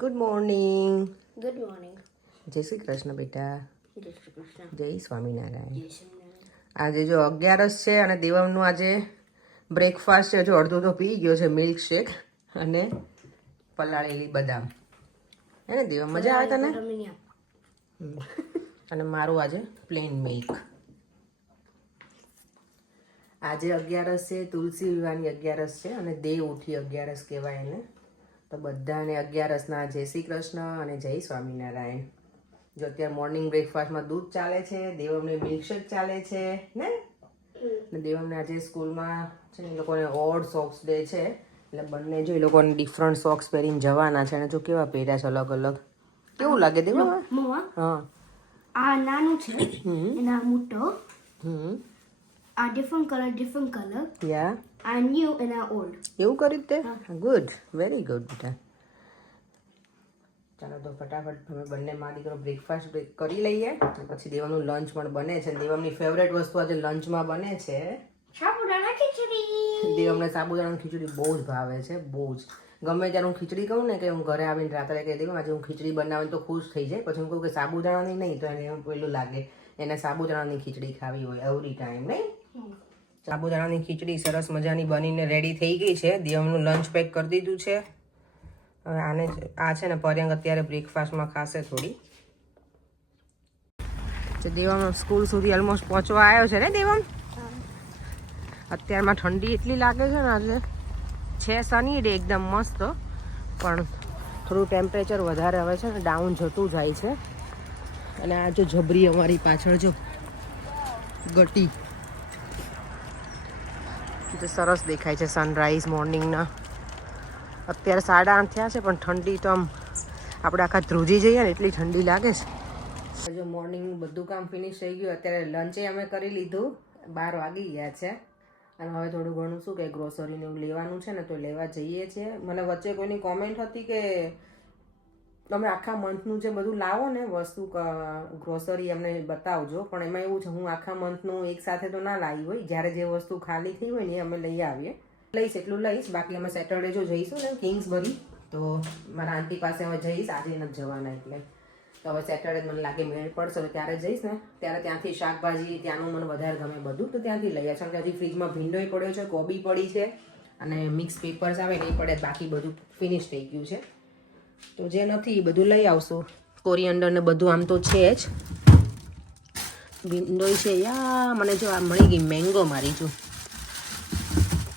Good morning. Good morning. જય શ્રી કૃષ્ણ બેટા. જય શ્રી કૃષ્ણ. જય સ્વામિનારાયણ. જય સ્વામિનારાયણ. આજે જો 11 છે અને દેવમનું આજે બ્રેકફાસ્ટ છે. જો અડધું તો પી ગયો છે મિલ્ક શેક અને પલાળેલી બદામ. હે ને દેવમ, મજા આવે તને? અને મારું આજે પ્લેન મિલ્ક. આજે 11 છે, તુલસી વિવાહની 11 છે અને દેવ ઉઠી 11 કહેવાય એને. તો બધાને 11ના જય શ્રી કૃષ્ણ અને જય સ્વામિનારાયણ. જો અત્યારે મોર્નિંગ બ્રેકફાસ્ટમાં દૂધ ચાલે છે, દેવમને મિલ્કશેક ચાલે છે ને. દેવમને આજે સ્કૂલમાં છે ને એ લોકોને ઓડ સોક્સ ડે છે, એટલે બંને જો એ લોકોને ડિફરન્ટ સોક્સ પહેરીને જવાના છે. અને જો કેવા પહેર્યા છે અલગ અલગ. કેવું લાગે દેવ? હા, આ નાનું છે એના મોટો. આ ડિફરન્ટ કલર યા આ ન્યુ એના ઓલ્ડ. એવું કર્યું તે? ગુડ, વેરી ગુડ બેટા. ચાલો તો ફટાફટ અમે બંને મા દીકરો બ્રેકફાસ્ટ કરી લઈએ. પછી દેવમનું લંચ પણ બને છે. દેવમની ફેવરેટ વસ્તુ આજે લંચમાં બને છે સાબુદાણા ખીચડી. દેવમને સાબુદાણાની ખીચડી બહુ જ ભાવે છે, બહુ જ. ગમે ત્યારે હું ખીચડી કહું ને કે હું ઘરે આવીને રાત્રે કહી દઉં આજે હું ખીચડી બનાવીને તો ખુશ થઈ જાય. પછી હું કહું કે સાબુદાણાની નહીં, તો એને એમ પેલું લાગે એને સાબુદાણાની ખીચડી ખાવી હોય એવરી ટાઈમ. નહીં, સાબુદાણાની ખીચડી સરસ મજાની બનીને રેડી થઈ ગઈ છે. દેવમનું લંચ પેક કરી દીધું છે. હવે આને આ છે ને પર્યંક અત્યારે બ્રેકફાસ્ટમાં ખાશે થોડી. દેવમ સ્કૂલ સુધી ઓલમોસ્ટ પહોંચવા આવ્યો છે ને દેવમ. અત્યારમાં ઠંડી એટલી લાગે છે ને આજે છે સની ડે એકદમ મસ્ત, પણ થોડું ટેમ્પરેચર વધારે હવે છે ને ડાઉન જતું જાય છે. અને આ જો જબરી અમારી પાછળ જો ગટી સરસ દેખાય છે સનરાઈઝ મોર્નિંગના. અત્યારે 8:30 થયા છે પણ ઠંડી તો આમ આપણે આખા ધ્રુજી જઈએ ને એટલી ઠંડી લાગે છે. જો મોર્નિંગનું બધું કામ ફિનિશ થઈ ગયું. અત્યારે લંચે અમે કરી લીધું, 12 વાગી ગયા છે. અને હવે થોડું ઘણું શું કે ગ્રોસરીને એવું લેવાનું છે ને તો લેવા જઈએ છીએ. મને વચ્ચે કોઈની કોમેન્ટ હતી કે તમે આખા મંથનું જે બધું લાવો ને વસ્તુ ગ્રોસરી અમને બતાવજો. પણ એમાં એવું છે હું આખા મંથનું એક સાથે તો ના લાવી હોય. જ્યારે જે વસ્તુ ખાલી થઈ હોય ને એ અમે લઈ આવીએ. લઈશ એટલું લઈશ. બાકી અમે સેટરડે જો જઈશું ને કિંગ્સબરી, તો મારા આંટી પાસે હવે જઈશ. આજે નથી જવાના એટલે તો હવે સેટરડે મને લાગે મેળ પડશે. હવે ત્યારે જઈશ ને ત્યારે ત્યાંથી શાકભાજી ત્યાંનું મને વધારે ગમે બધું, તો ત્યાંથી લઈ આવીશ. કારણ કે હજી ફ્રીજમાં ભીંડોય પડ્યો છે, કોબી પડી છે અને મિક્સ પેપર્સ આવે ને એ પડે. બાકી બધું ફિનિશ થઈ ગયું છે. તો જે નથી એ બધું લઈ આવશું. કોરિયન્ડર ને બધું આમ તો છે જ. ભીંડોય છે. યા મને જો આ મળી ગઈ મેંગો મારી જો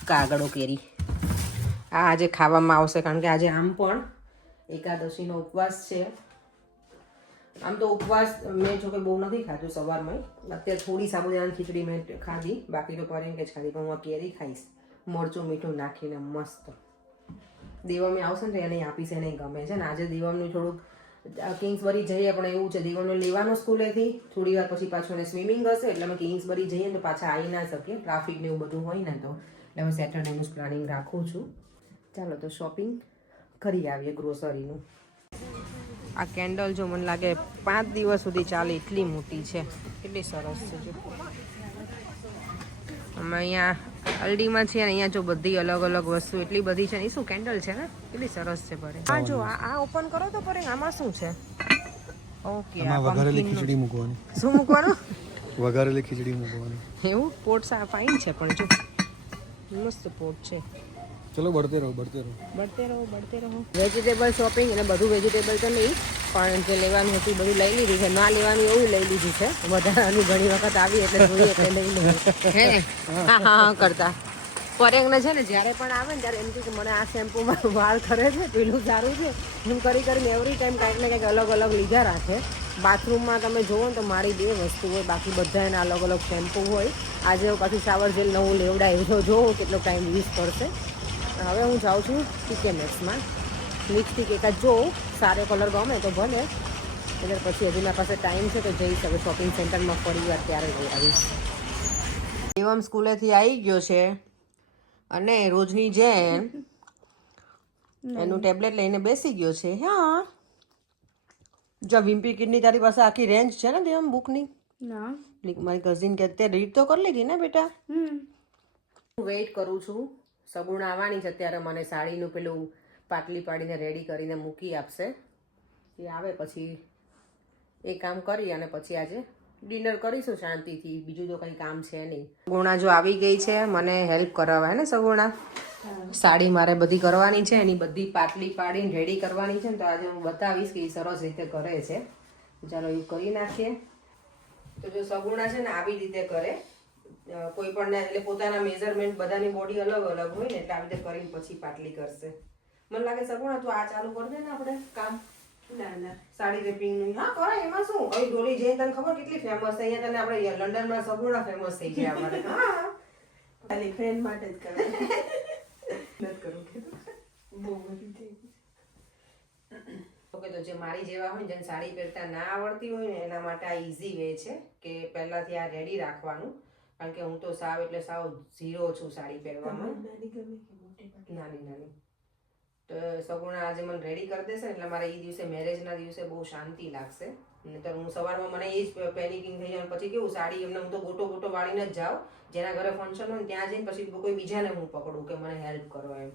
કાગળો કેરી. આ આજે ખાવામાં આવશે કારણ કે આજે આમ પણ એકાદશીનો ઉપવાસ છે. આમ તો ઉપવાસ મેં જો કે બહુ નથી ખાધું સવારમાં. અત્યારે થોડી સાબુદાણાની ખીચડી મેં ખાધી, બાકી તો પર્યંક જ ખાધી. પણ હું કેરી ખાઈશ મરચું મીઠું નાખીને મસ્ત. દેવમે આવશે ને એને આપીશ, એને ગમે છે ને. આજે દેવમનું થોડુંક કિંગ્સબરી જઈએ પણ એવું છે દેવમને લેવાનું સ્કૂલેથી થોડી વાર પછી પાછું એને સ્વિમિંગ હશે એટલે અમે કિંગ્સબરી જઈએ તો પાછા આવી ના શકીએ. ટ્રાફિક ને એવું બધું હોય ને તો એટલે હું સેટરડેનું પ્લાનિંગ રાખું છું. ચાલો તો શોપિંગ કરી આવીએ ગ્રોસરીનું. આ કેન્ડલ જો મને લાગે 5 દિવસ સુધી ચાલે એટલી મોટી છે, કેટલી સરસ છે. જો અમે અહીંયા અલડીમાં છીએ ને અહીંયા જો બધી અલગ અલગ વસ્તુ એટલી બધી છે ને. એ શું કેન્ડલ છે ને, કેટલી સરસ છે. પરે હા જો આ ઓપન કરો તો પરે આમાં શું છે? ઓકે, આ વઘારેલી ખીચડી મૂકવાની. શું મૂકવાનું? વઘારેલી ખીચડી મૂકવાની. એવું પોટ ફાઇન છે પણ જો મસ્ત પોટ છે. ચલો બળતે રહો. વેજીટેબલ શોપિંગ એટલે બધું વેજીટેબલ તો નહીં પણ જે લેવાનું હતું બધું લઈ લીધું છે. ના લેવાનું એવું લઈ લીધું છે. વધારાનું ઘણી વખત આવી એટલે જોઈએ એટલે લઈ લઈએ. હે હા કરતા પરેંગને છે ને જ્યારે પણ આવે ને ત્યારે એમ કે મને આ શેમ્પૂમાં વાળ ખરે છે, પેલું સારું છે. એમ કરીને એવરી ટાઈમ કાંઈક ને કંઈક અલગ અલગ લીધા રાખે. બાથરૂમમાં તમે જુઓ ને તો મારી 2 વસ્તુ હોય, બાકી બધા એના અલગ અલગ શેમ્પૂ હોય. આજે પાછું શાવર જેલ નવું લેવડાવ્યું તો જોઉં કેટલો ટાઈમ યુઝ કરશે. હવે હું જાઉં છું ટીકે મેક્સમાં. લિપસ્ટિક એકાદ જોઉં, સારો કલર ગમે તો ભલે, એટલે પછી હજી મારી પાસે ટાઈમ છે તો જઈશ. હવે શોપિંગ સેન્ટરમાં ફરી વાર ત્યારે લઈ આવીશ. દેવમ સ્કૂલેથી આવી ગયો છે અને રોજની જેમ એનું ટેબ્લેટ લઈને બેસી ગયો છે. હા જો વિમ્પી કિડની તારી પાસે આખી રેન્જ છે ને દેવમ બુકની. ના મારી કઝિન કે અત્યારે રીડ તો કરી લીધી ને બેટા. હું વેઇટ કરું છું. સગુણ આવવાની છે અત્યારે મને સાડીનું પેલું પાટલી પાડીને રેડી કરીને મૂકી આપશે. એ આવે પછી એ કામ કરી અને પછી આજે ડિનર કરીશું શાંતિથી. બીજું તો કંઈ કામ છે નહીં. સગુણા જો આવી ગઈ છે મને હેલ્પ કરાવવા, હે ને સગુણા? સાડી મારે બધી કરવાની છે, એની બધી પાટલી પાડીને રેડી કરવાની છે ને, તો આજે હું બતાવીશ કે એ સરસ રીતે કરે છે. ચાલો એ કરી નાખીએ. તો જો સગુણા છે ને આવી રીતે કરે, કોઈ પણ એટલે પોતાના મેઝરમેન્ટ બધાની બોડી અલગ અલગ હોય ને, એટલે આવી રીતે કરીને પછી પાટલી કરશે. મને લાગે સગુણા તું આ ચાલુ કરી દે ને આપણે કામ. ના ના સાડી રેપિંગ નું હા કરે, એમાં શું? અહીં ડોલી જઈને તને ખબર કેટલી ફેમસ છે અહીંયા. તને આપણે લંડનમાં સગુણા ફેમસ થઈ ગયા અમારે. હા ખાલી ફ્રેન્ડ માટે જ કરે. નથી કરું કે બહુ બધી થઈ ગઈ. ઓકે, તો જે મારી જેવા હોય જેને સાડી પહેરતા ના આવડતી હોય ને એના માટે આ ઇઝી વે છે કે પહેલાથી આ રેડી રાખવાનું. કારણ કે હું તો સાવ એટલે સાવ ઝીરો છું સાડી પહેરવામાં. નાની નાની તો સગુણા આજે મને રેડી કરી દેશે એટલે મારે એ દિવસે મેરેજના દિવસે બહુ શાંતિ લાગશે. નહીંતર હું સવારમાં મને એ જ પેનિકિંગ થઈ જાય. પછી કેવું સાડી એમને હું તો ગોટો વાળીને જ જાઉં. જેના ઘરે ફંક્શન હોય ને ત્યાં જઈને પછી કોઈ બીજાને હું પકડું કે મને હેલ્પ કરો એમ.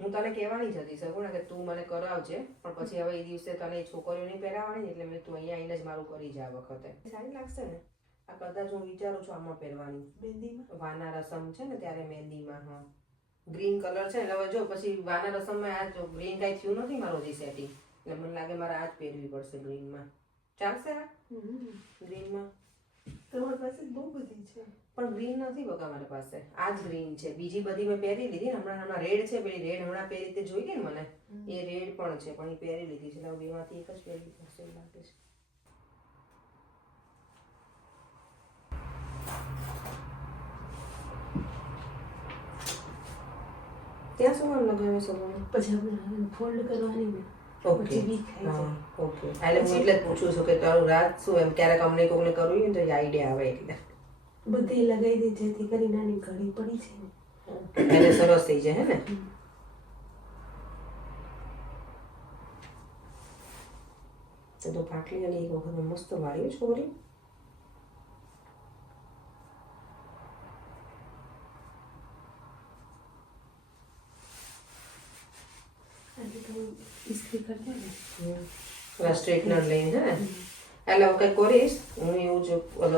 હું તને કહેવાની જ હતી સગુણા કે તું મને કરાવજે, પણ પછી હવે એ દિવસે તને છોકરીઓ નહીં પહેરાવાની ને, એટલે મેં તું અહીંયા આવીને જ મારું કરી જા વખતે. સારી લાગશે ને આ? કદાચ હું વિચારું છું આમાં પહેરવાની. મહેંદીમાં વાના રસમ છે ને ત્યારે મહેંદીમાં. હા ગ્રીન કલર છે એટલે હવે જો પછી વાના રસમમાં આ જો ગ્રીન કાંઈ થયું નથી મારું હજી સેટિંગ, એટલે મને લાગે મારે આ જ પહેરવી પડશે ગ્રીનમાં. ચાલશે આ ગ્રીનમાં? તમારી પાસે બહુ બધી છે પણ ગ્રીન નથી બકા મારી પાસે. આ જ ગ્રીન છે. બીજી બધી મેં પહેરી લીધી ને હમણાં રેડ છે. પેલી રેડ હમણાં પહેરી તે જોઈ ગઈ ને મને, એ રેડ પણ છે પણ એ પહેરી લીધી છે. એટલે બેમાંથી એક જ પહેરી પડશે એવું લાગે છે. ત્યાં શું આમ લગાવે સગુણા? પછી આપણે ફોલ્ડ કરવાની ને. ઓકે હા ઓકે. એટલે હું એટલે જ પૂછું છું કે તારું રાત શું એમ ક્યારેક અમને કોઈને કરવું હોય ને તો એ આઈડિયા આવે એટલે બધી લગાવી દે જેથી કરી નાની ઘડી પડી છે ને એટલે સરસ થઈ જાય. હે ને તો પાટલી અને એક વખત મસ્ત વાળ્યું છોકરી. ઇસ્ત્રી કરજે ને સ્ટ્રેટનર લઈને. હે એટલે હવે કંઈક કરીશ હું એવું જ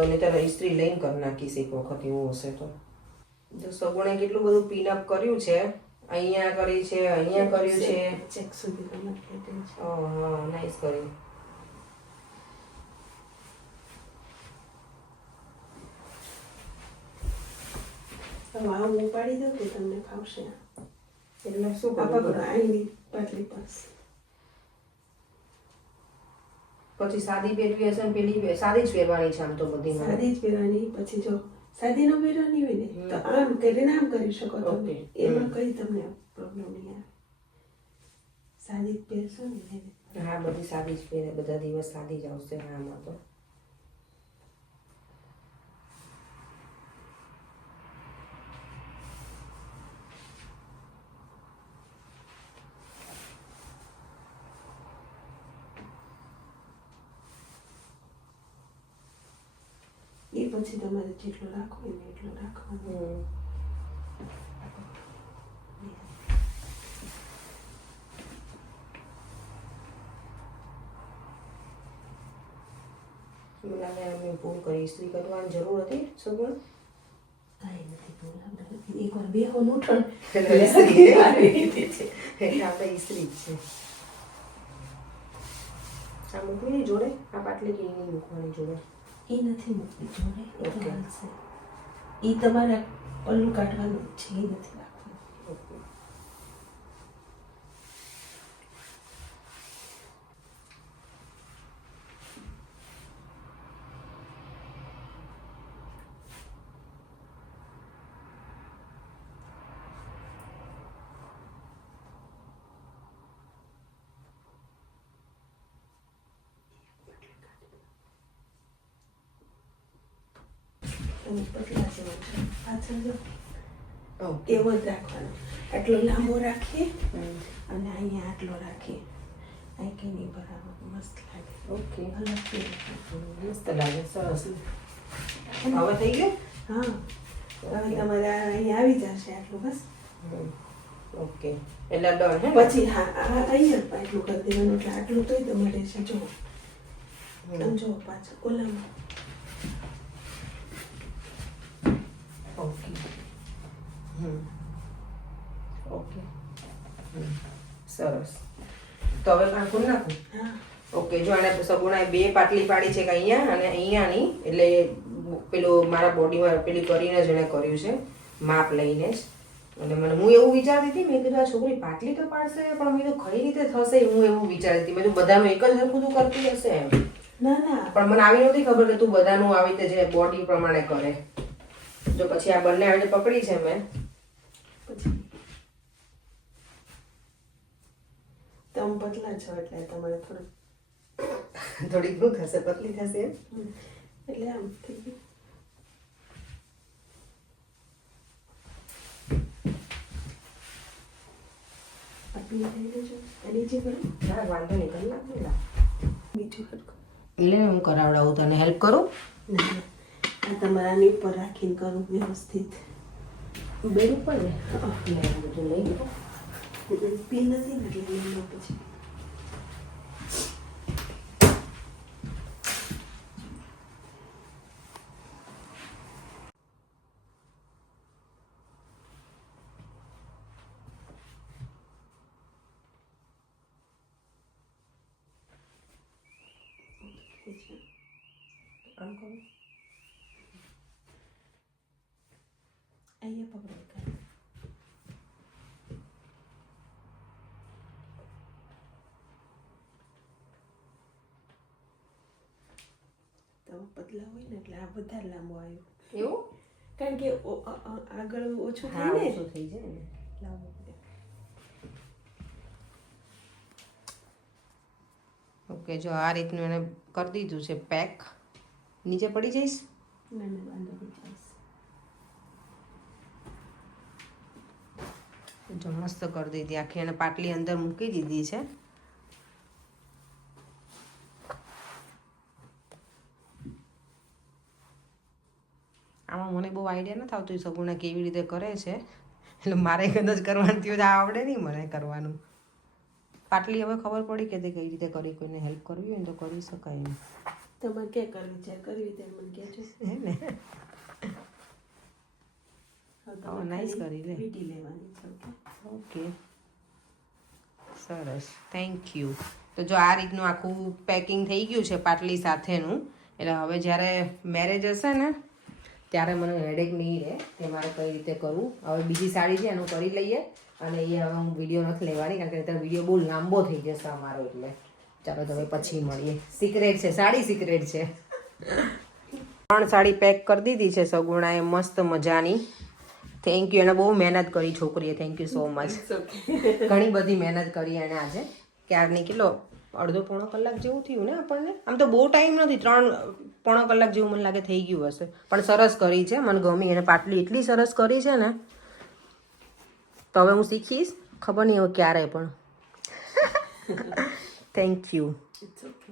નહીં તો ઇસ્ત્રી લઈને કરી નાખીશ એક વખત એવું હશે તો. સગુણે કેટલું બધું પીનઅપ કર્યું છે. અહીંયા કરી છે, અહીંયા કર્યું છે, ચેક સુધી કમર ફેટેલ છે. હા નાઈસ કર્યું. હવે આવું ઉપાડી દો કે તમને ફાવશે. એટલે શું આપા કરું? કરો આઈની પાટલી પાસ. પછી સાદી પહેરવી હશે ને પેલી સાદી જ પહેરવાની છે આમ તો બધી મારે. સાદી જ પહેરવાની. પછી જો સાદી નો પહેરવાની હોય ને તો આમ કરીને આમ કરી શકો તમે. એમાં કઈ તમને પ્રોબ્લેમ નહીં આવે. સાદી જ પહેરશો ને એને. હા બધી સાદી જ પહેરે. બધા દિવસ સાદી જ આવશે. હા આમાં તો એ પછી તમારે જેટલો રાખવો હોય ને એટલો રાખવાનો. મને અમે ભૂલ કરી. ઇસ્ત્રી કરવાની જરૂર હતી સગુણ? કાંઈ નથી બોલાવતા. એકવાર બેહોનું ઉઠણ એટલે ઇસ્ત્રી એટલે આપણે ઇસ્ત્રી જ છે. આ મૂકવી જોડે આ પાટલી કે નહીં મૂકવાની જોડે? એ નથી મૂકવી જોડે. એ તો ઓકે. હાલશે. એ તમારે પલ્લું કાઢવાનું જ છે. એ નથી રાખવાનું. ઓકે. અને પતલા જેવો છે. પાછળ જો ઓકે. એવો જ રાખવાનો. આટલો લાંબો રાખીએ અને અહીંયા આટલો રાખીએ. અહીં કંઈ નહીં બરાબર મસ્ત લાગે. ઓકે. અલગથી મસ્ત લાગે. સરસ. હવે થઈ ગયું? હા. હવે તમારે અહીંયા આવી જશે આટલું બસ. ઓકે એટલે ડન હે ને? પછી હા અહીંયા એટલું કરી દેવાનું એટલે આટલું તોય તમારે છે જો આમ જો પાછળ ઓલામાં ઓકે ઓકે સરસ તો હવે કાંકું નાખું. હા ઓકે જો આને સગુણાએ 2 પાટલી પાડી છે કે અહીંયા અને અહીંયાની એટલે પેલું મારા બોડીમાં પેલી કરીને જ એણે કર્યું છે માપ લઈને જ. અને મને હું એવું વિચારતી હતી મેં કીધું આ છોકરી પાટલી તો પાડશે પણ મેં તો કઈ રીતે થશે હું એવું વિચારતી હતી. મેં તો બધાનું એક જ હરખું તું કરતી હશે એમ. ના પણ મને આવી નહોતી ખબર કે તું બધાનું આવી રીતે જે બોડી પ્રમાણે કરે. જો પછી આ બંને આવી રીતે પકડી છે મેં પછી તમે પતલા છો એટલે તમારે થોડું થોડીક શું થશે પતલી થશે એમ? એટલે આમ થઈ ગયું આટલું થઈ ગયું છે એની જે કરું હા વાંધો નહીં કરી નાખ ને. બીજું હરખું એટલે હું કરાવડાવું તને હેલ્પ કરું. ના આ તમારાની ઉપર રાખીને કરું વ્યવસ્થિત બેડ ઉપર ને બધું લઈ ગયું પી નથી ને એટલે લઈ લો પછી આમ કરું અહીંયા પકડો તો પતલા હોય ને એટલે આ વધારે લાંબો આવ્યો એવું કારણ કે આગળ ઓછું હા થાય ને ઓછું થઈ જાય ને લાંબુ પડે. ઓકે જો આ રીતનું એને કરી દીધું છે પેક. નીચે પડી જઈશ ના ના વાંધો નહીં ચાલશે જો મસ્ત કરી દીધી આખી એને પાટલી અંદર મૂકી દીધી છે. આમાં મને બહુ આઈડિયા નથી આવતું સગુણા કેવી રીતે કરે છે એટલે મારે કદાચ કરવાનું થયું તો આવડે નહીં મને કરવાનું. પાટલી હવે ખબર પડી કે તે કઈ રીતે કરી કોઈને હેલ્પ કરવી હોય ને તો કરી શકાય એમ. તમારે ક્યાં કરવી છે કરવી ત્યારે મને કહેજો હે ને હવે નાઈસ કરી લે. વીટી લેવાની છે ઓકે સરસ થેન્ક યુ. તો જો આ રીતનું આખું પેકિંગ થઈ ગયું છે પાટલી સાથેનું. એટલે હવે જ્યારે મેરેજ હશે ને ત્યારે મને હેડેક નહીં રહે કે મારે કઈ રીતે કરવું. હવે બીજી સાડી છે એનું કરી લઈએ અને એ હવે હું વિડીયો નથી લેવાની કારણ કે અત્યારે વિડીયો બહુ લાંબો થઈ જશે અમારો એટલે ચાલો તો હવે પછી મળીએ. સિક્રેટ છે સાડી સિક્રેટ છે. 3 સાડી પેક કરી દીધી છે સગુણાએ મસ્ત મજાની. થેન્ક યુ એને બહુ મહેનત કરી છોકરીએ થેન્ક યુ સો મચ. ઘણી બધી મહેનત કરી એને આજે ક્યારની કેટલો અડધો પોણો કલાક જેવું થયું ને આપણને. આમ તો બહુ ટાઈમ નથી 3-3.25 કલાક જેવું મને લાગે થઈ ગયું હશે પણ સરસ કરી છે મને ગમી. એને પાટલી એટલી સરસ કરી છે ને તો હવે હું શીખીશ ખબર નહીં હવે ક્યારે પણ. Thank you. ઇટ્સ ઓકે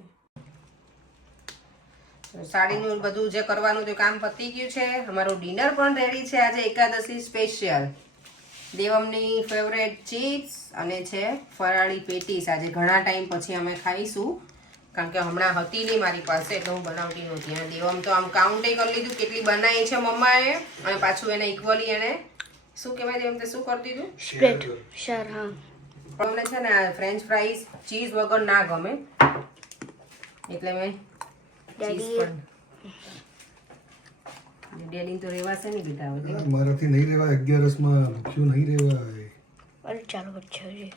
સાડીનું બધું જે કરવાનું તે કામ પતી ગયું છે. અમારું ડિનર પણ રેડી છે આજે એકાદશી સ્પેશિયલ. દેવમની ફેવરેટ ચિપ્સ અને છે ફરાળી પેટીસ. આજે ઘણા ટાઈમ પછી અમે ખાઈશું કારણ કે હમણાં હતી નહીં મારી પાસે એટલે હું બનાવતી નહોતી. અને દેવમ તો આમ કાઉન્ટે કરી લીધું કેટલી બનાવી છે મમ્માએ અને પાછું એને ઇક્વલી એને શું કહેવાય દેવમ તે શું કરી દીધું સ્પ્રેડ શર હા પણ અમને છે ને ફ્રેન્ચ ફ્રાઈઝ ચીઝ વગર ના ગમે એટલે મેં ડેડી તો રેવાશે નહીં બેટા હવે. મારાથી નહીં રહેવાય 11 ભૂખ્યું નહીં રહેવાય. અરે ચાલો અચ્છા જી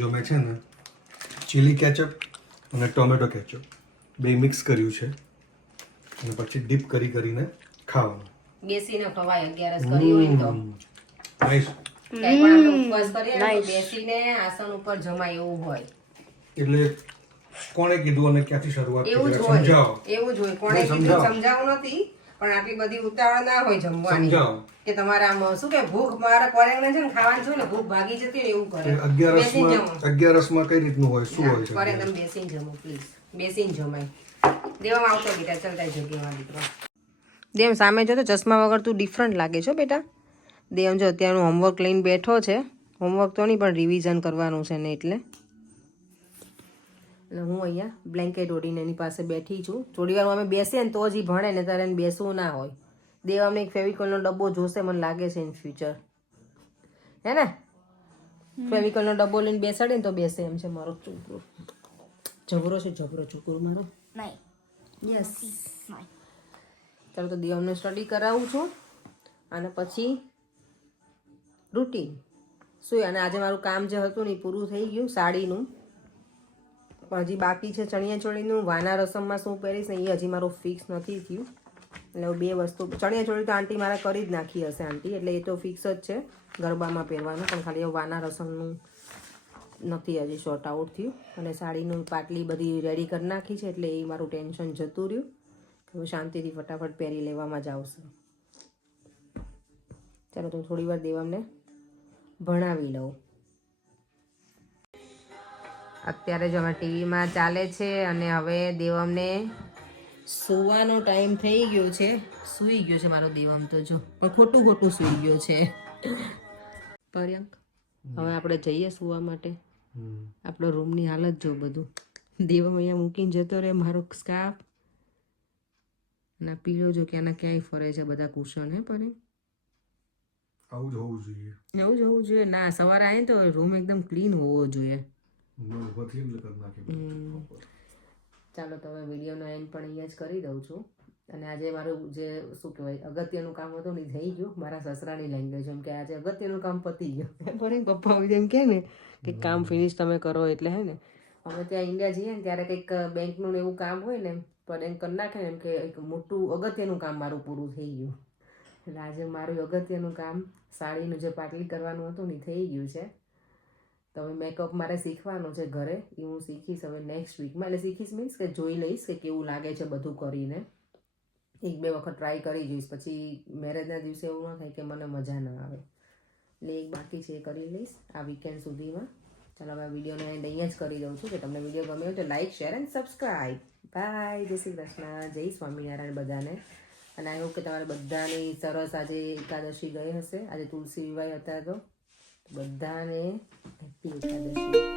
જો મેં છે ને ચીલી કેચઅપ અને ટોમેટો કેચઅપ બે મિક્સ કર્યું છે અને પછી ડીપ કરીને ખાવાનું. બેસીને ખવાય 11 કરી હોય ને તો નાઈસ. કઈ પણ આપણે ઉપવાસ કરીએ ને તો બેસીને આસન ઉપર જમાય એવું હોય. એટલે કોણે કીધું અને ક્યાંથી શરૂઆત એવું જ કરી હોય સમજાવો. એવું જ હોય કોણે કીધું સમજાવું નથી પણ આટલી બધી ઉતાવળ ના હોય જમવાની સમજાવો. કે તમારે આમ શું કે ભૂખ મારા કોરેંગને છે ને ખાવાનું છે ને ભૂખ ભાગી જતી હોય એવું કરે. બેસીને જમો 11 કઈ રીતનું હોય શું હોય છે? કોરેંગ તમે બેસીને જમો પ્લીઝ. બેસીને જમાય. દેવામાં આવતો બેટા ચાલતા જગ્યામાં દીકરો. દેવ સામે જો તો ચશ્મા વગર તું ડિફરન્ટ લાગે છો બેટા. દેવ જો અત્યારનું હોમવર્ક લઈને બેઠો છે હોમવર્ક તો નહીં પણ રિવિઝન કરવાનું છે ને એટલે હું અહીંયા બ્લેન્કેટ ઓઢીને એની પાસે બેઠી છું. થોડી વાર અમે બેસીએ ને તો જ ઈ ભણે ને ત્યારે એને બેસવું ના હોય. દેવામને એક ફેવિકોલનો ડબ્બો જોશે મને લાગે છે ઇન ફ્યુચર, હે ને? ફેવિકોલનો ડબ્બો લઈને બેસાડે ને તો બેસે એમ છે મારો છોકરો. જબરો છે જબરો છોકરો મારો. નહીં. યસ. નહીં. ચાલો તો દેવમને સ્ટડી કરાવું છું અને પછી રૂટીન શું. અને આજે મારું કામ જે હતું ને એ પૂરું થઈ ગયું સાડીનું, પણ હજી બાકી છે ચણિયાચોળીનું. વાના રસમમાં શું પહેરીશ ને એ હજી મારું ફિક્સ નથી થયું. એટલે 2 વસ્તુ, ચણિયાચોળી તો આંટી મારે કરી જ નાખી હશે આંટી, એટલે એ તો ફિક્સ જ છે ગરબામાં પહેરવાનું, પણ ખાલી વાના રસમનું નથી હજી શોર્ટ આઉટ થયું. અને સાડીનું પાટલી બધી રેડી કરી નાખી છે એટલે એ મારું ટેન્શન જતું રહ્યું કે શાંતિથી ફટાફટ પહેરી લેવામાં જ આવશે. ચાલો તો થોડી વાર દેવામને ભણાવી લઉં. અત્યારે જો અમે ટીવીમાં ચાલે છે અને હવે દેવમને સૂવાનો ટાઈમ થઈ ગયો છે. સૂઈ ગયો છે મારો દેવમ તો જો, પણ ખોટું ખોટું સૂઈ ગયો છે. પર્યંક હવે આપણે જઈએ સૂવા માટે. આપણો રૂમની હાલત જો બધું. દેવમ અહીંયા મૂકીને જતો રહે મારો સ્કાર્ફ ના પીલો જો ક્યાંના ક્યાંય ફરે છે બધા કુશન. હે પરે આવું જ હોવું જોઈએ. એવું જ હોવું જોઈએ. ના સવારે આવે તો રૂમ એકદમ ક્લીન હોવો જોઈએ. ચાલો તો હવે વિડીયોનો એન્ડ પણ અહીંયા જ કરી દઉં છું. અને આજે મારું જે શું કહેવાય અગત્યનું કામ હતું ને થઈ ગયું. મારા સસરાની લેંગ્વેજ એમ કે આજે અગત્યનું કામ પતી ગયું. પણ પપ્પા જેમ કહે ને કે કામ ફિનિશ તમે કરો એટલે, હે ને? અમે ત્યાં ઇન્ડિયા જઈએ ને ત્યારે કંઈક બેંકનું ને એવું કામ હોય ને પણ એમ કરી નાખે ને એમ કે એક મોટું અગત્યનું કામ મારું પૂરું થઈ ગયું. એટલે આજે મારું અગત્યનું કામ સાડીનું જે પાટલી કરવાનું હતું ને થઈ ગયું છે. તો હવે મેકઅપ મારે શીખવાનું છે ઘરે, એ હું શીખીશ હવે નેક્સ્ટ વીકમાં. એટલે શીખીશ મીન્સ કે જોઈ લઈશ કે કેવું લાગે છે બધું કરીને. 1-2 વખત ટ્રાય કરી જોઈશ, પછી મેરેજના દિવસે એવું ન થાય કે મને મજા ના આવે. એટલે એક બાકી છે એ કરી લઈશ આ વીકેન્ડ સુધીમાં. ચાલો હવે વિડીયોનો એન્ડ અહીંયા જ કરી દઉં છું. કે તમને વિડીયો ગમ્યો હોય તો like, share and subscribe. Bye. જય શ્રી કૃષ્ણ, જય સ્વામિનારાયણ બધાને. અને આઈ હોપ કે તમારે બધાની સરસ આજે એકાદશી ગઈ હશે. આજે તુલસી વિવાહ હતા તો બધાને હેપી એકાદશી.